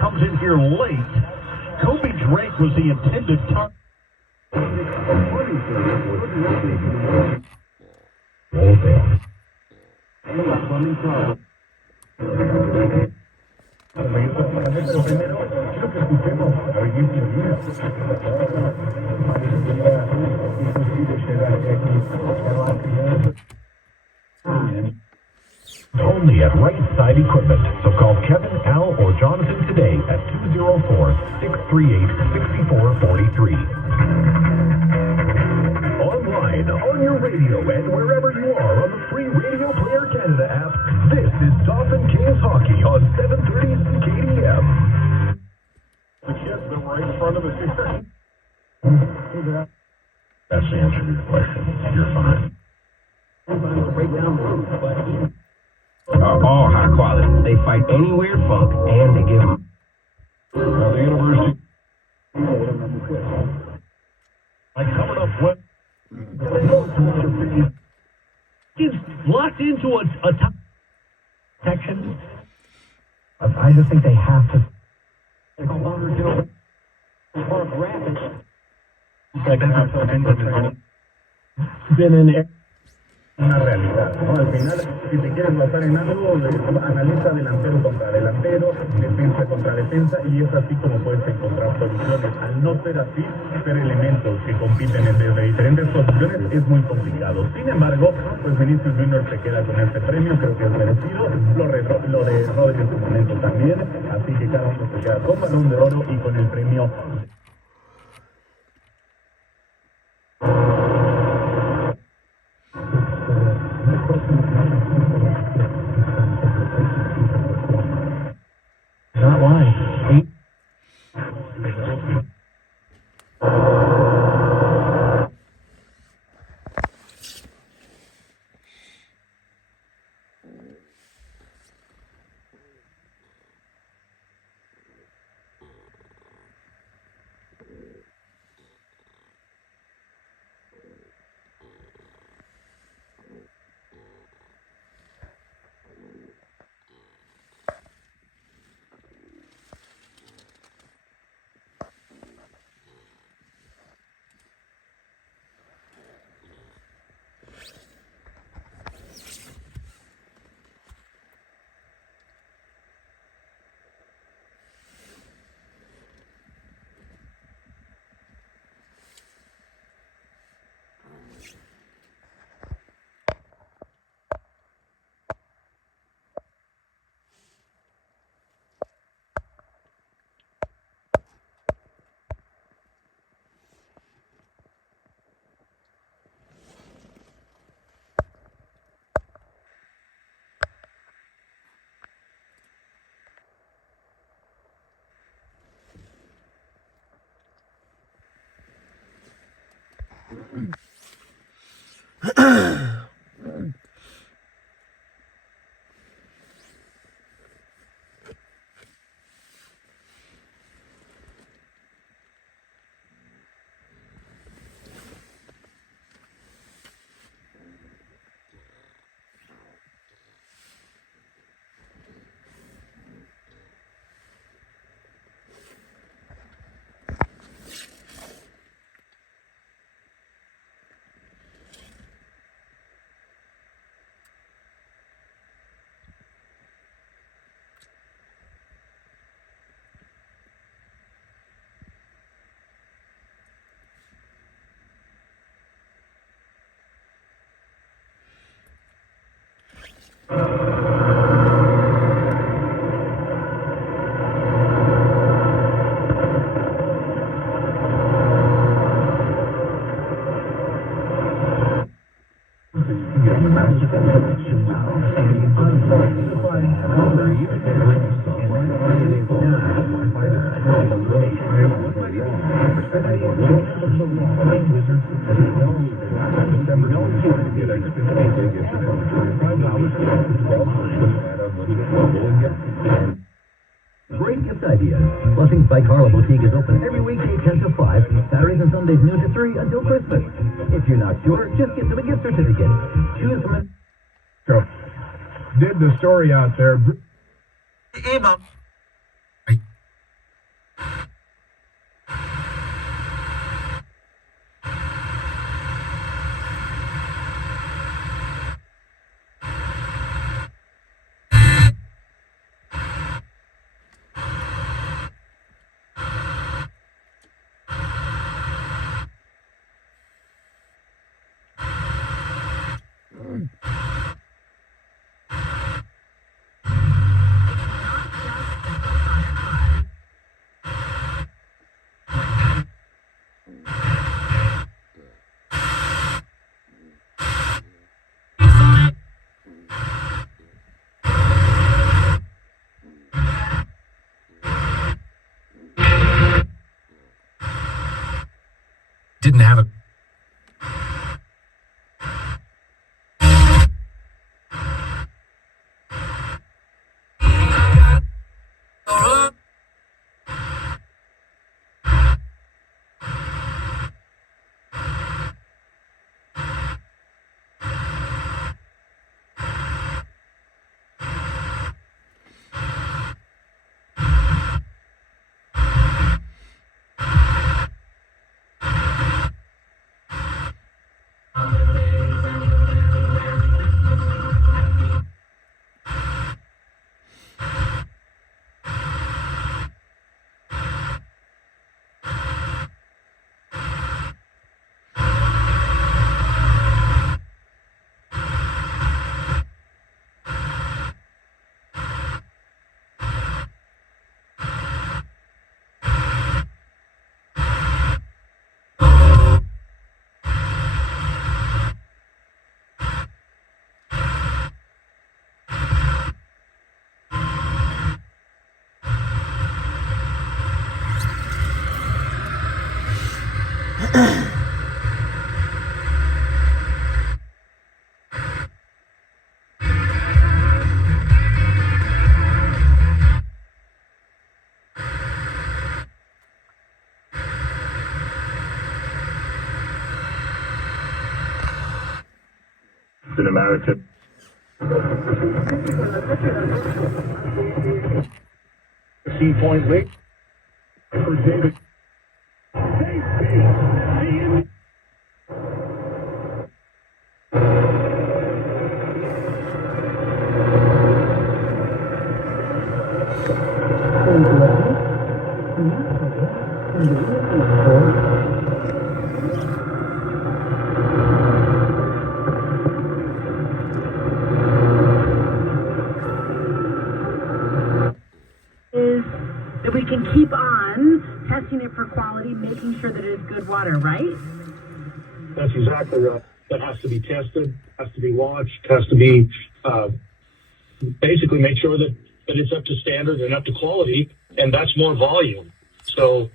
Comes in here late. Kobe Drake was the intended target. Only at Right Side Equipment. So call Kevin, Al, or Jonathan today at 204-638-6443. Online, on your radio, and wherever you are on the free Radio Player Canada app, this is Dauphin Kings Hockey on 730 CKDM. The kids that were in front of the theater. That's the answer to your question. You're fine. Are all high quality. They fight any weird funk, and they give them. The university. Like coming up with. Is locked into a top section. I just think they have to. Been in there. Una realidad, ¿no? Al final, si te quieres basar en algo, analiza delantero contra delantero, defensa contra defensa, y es así como puedes encontrar soluciones. Al no ser así, ser elementos que compiten entre diferentes posiciones es muy complicado. Sin embargo, pues Vinicius Junior se queda con este premio, creo que es merecido. Lo de Rodri en su momento también, así que cada uno se queda con Balón de Oro y con el premio. Not why. Great gift ideas. Blessings by Carla Boutique is open every weekday 10 to 5, Saturdays and Sundays noon to 3 until Christmas. If you're not sure, just get them a gift certificate. Choose from did the story out there. Hey, Mom. Didn't have a Cinematic. Key point late for David. Is that we can keep on testing it for quality, making sure that it is good water, right? That's exactly right. That has to be tested, has to be watched, has to be basically make sure that it's up to standard and up to quality, and that's more volume. So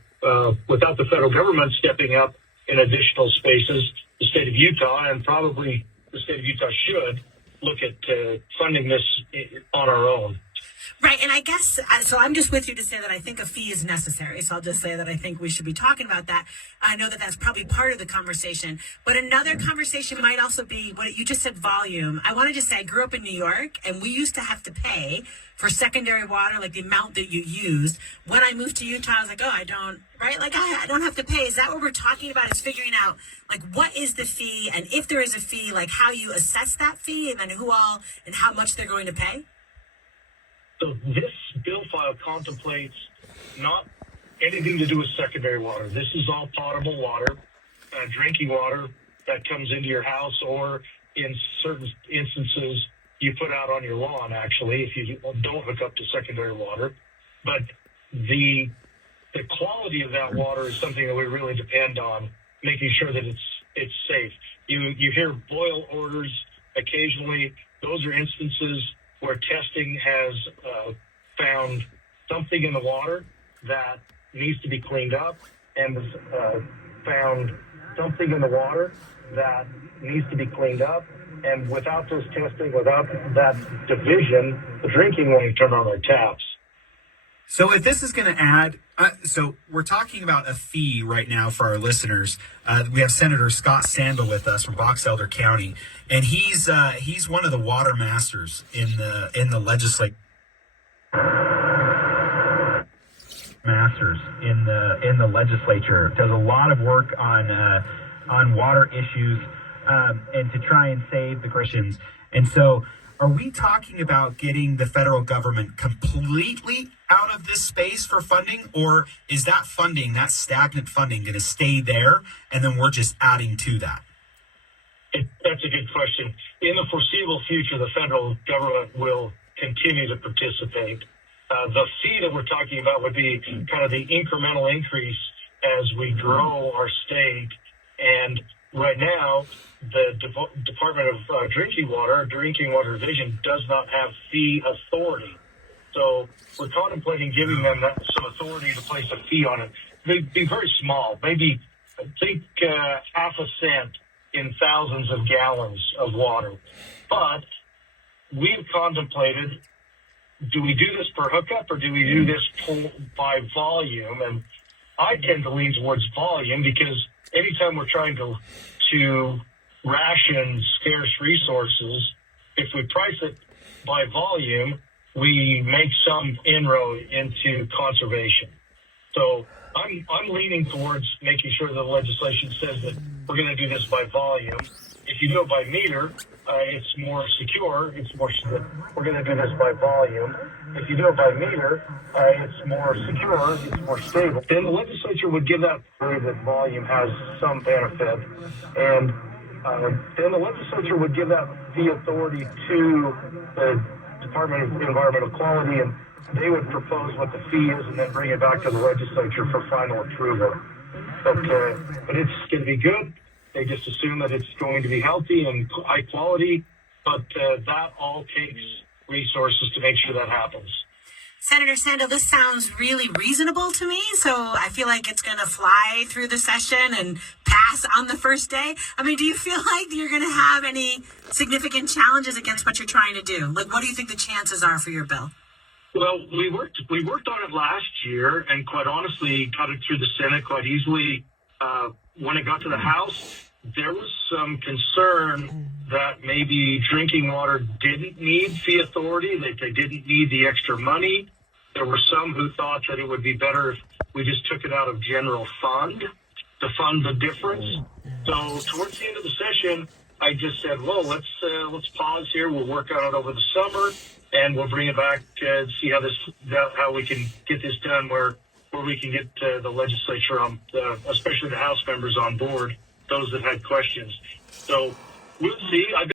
without the federal government stepping up in additional spaces, the state of Utah, and probably the state of Utah should look at funding this on our own. Right, and I guess, so I'm just with you to say that I think a fee is necessary, so I'll just say that I think we should be talking about that. I know that that's probably part of the conversation, but another conversation might also be, what you just said, volume. I want to just say I grew up in New York, and we used to have to pay for secondary water, like the amount that you used. When I moved to Utah, I was like, oh, I don't, right? Like, I don't have to pay. Is that what we're talking about, is figuring out, like, what is the fee, and if there is a fee, like, how you assess that fee, and then who all and how much they're going to pay? So this bill file contemplates not anything to do with secondary water. This is all potable water, drinking water that comes into your house, or in certain instances you put out on your lawn, actually, if you don't hook up to secondary water. But the quality of that water is something that we really depend on, making sure that it's safe. You hear boil orders occasionally. Those are instances where testing has found something in the water that needs to be cleaned up, and found something in the water that needs to be cleaned up. And without this testing, without that division, the drinking won't turn on our taps. So if this is going to add, so we're talking about a fee right now for our listeners. We have Senator Scott Sandel with us from Box Elder County, and he's one of the water masters in the legislature. Does a lot of work on water issues and to try and save the Christians. And so, are we talking about getting the federal government completely out of this space for funding, or is that funding, that stagnant funding, going to stay there, and then we're just adding to that? That's a good question. In the foreseeable future, the federal government will continue to participate. The fee that we're talking about would be kind of the incremental increase as we grow our state. And right now, the Department of Drinking Water Division does not have fee authority. So we're contemplating giving them some authority to place a fee on it. They'd be very small, maybe think half a cent in thousands of gallons of water. But we've contemplated, do we do this per hookup or do we do this by volume? And I tend to lean towards volume because anytime we're trying to ration scarce resources, if we price it by volume, we make some inroad into conservation. So I'm leaning towards making sure the legislation says that we're going to do this by volume. If you do it by meter, it's more secure. We're going to do this by volume. If you do it by meter, it's more secure. It's more stable. Then the legislature would give that volume has some benefit, and then the legislature would give the authority to the Department of Environmental Quality, and they would propose what the fee is and then bring it back to the legislature for final approval. But it's going to be good. They just assume that it's going to be healthy and high quality, but that all takes resources to make sure that happens. Senator Sandel, this sounds really reasonable to me, so I feel like it's going to fly through the session and pass on the first day. I mean, do you feel like you're going to have any significant challenges against what you're trying to do? Like, what do you think the chances are for your bill? Well, we worked on it last year, and quite honestly, got it through the Senate quite easily. When it got to the House, there was some concern that maybe drinking water didn't need fee authority, that they didn't need the extra money. There were some who thought that it would be better if we just took it out of general fund to fund the difference. So towards the end of the session, I just said, well, let's pause here. We'll work on it over the summer, and we'll bring it back and see how we can get this done where we can get the legislature on, especially the House members on board, those that had questions. So we'll see.